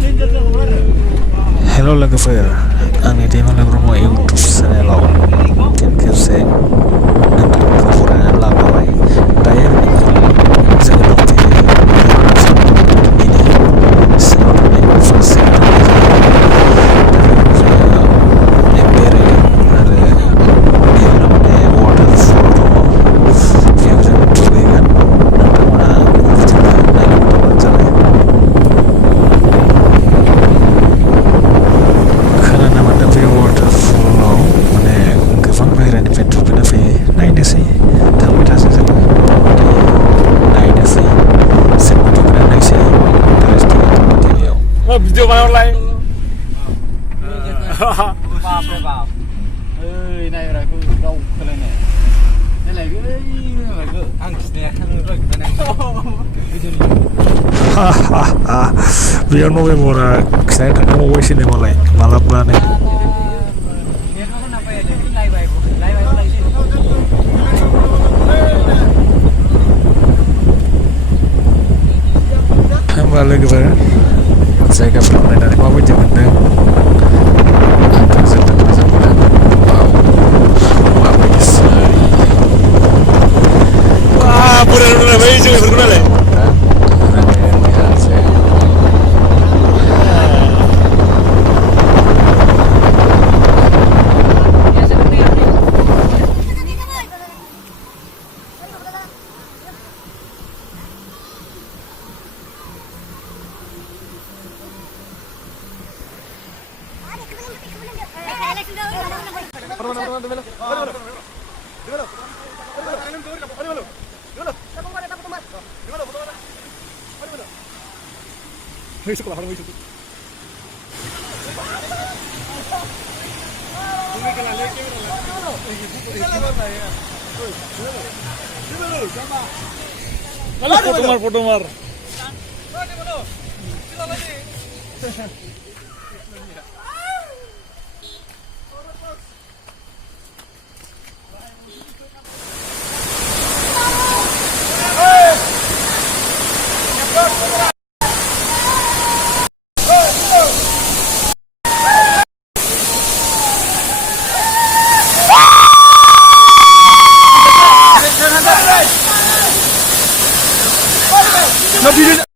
Hello logofer, आंनि दैमालु Brahma YouTube चेनेलाव फिन खेबसे नोंथांखौ बरायनानै लाबोबाय। दायो जोङो दंफैयो मिनि सिङाव थानाय फार्स्ट सेक्टरनि जोङो बेरायदों आरो बेयावनो माने वाटारफल दङ, बेयाव जों दुगैगोन। नोंथांमोना बिदिब्ला नायलांबानो जाबाय। खोनानो मोनदों बे वाटारफलाव माने गोबां बाहेरानिफ्राय दुगैनो फैयो। नायनोसै, थांबाय थासै जोङो माबायदि नायनोसै, जोंबो दुगैना नायसै। इन्टारेस्टिं माबायदि बेयाव भिडिअ बानायहरलाय। बाप रे बाप ओइ नायग्राखौ गाव खोलायनाय नायलायगो आं खिनाया बेयाव नभेम्बरा खिनाय थांखांबावबायसो मालाय मालाबानो। होमबा लोगोफोर जायगाफोराव नायनानै माबायदि मोनदों? आंथ' जोबोद मोजां मोनदों। वाव, माबायदि सिनारि। बोराय नुनाय जों बेफोरखौ नायलाय। रंगे रंगे हाजो। फोटो मार No,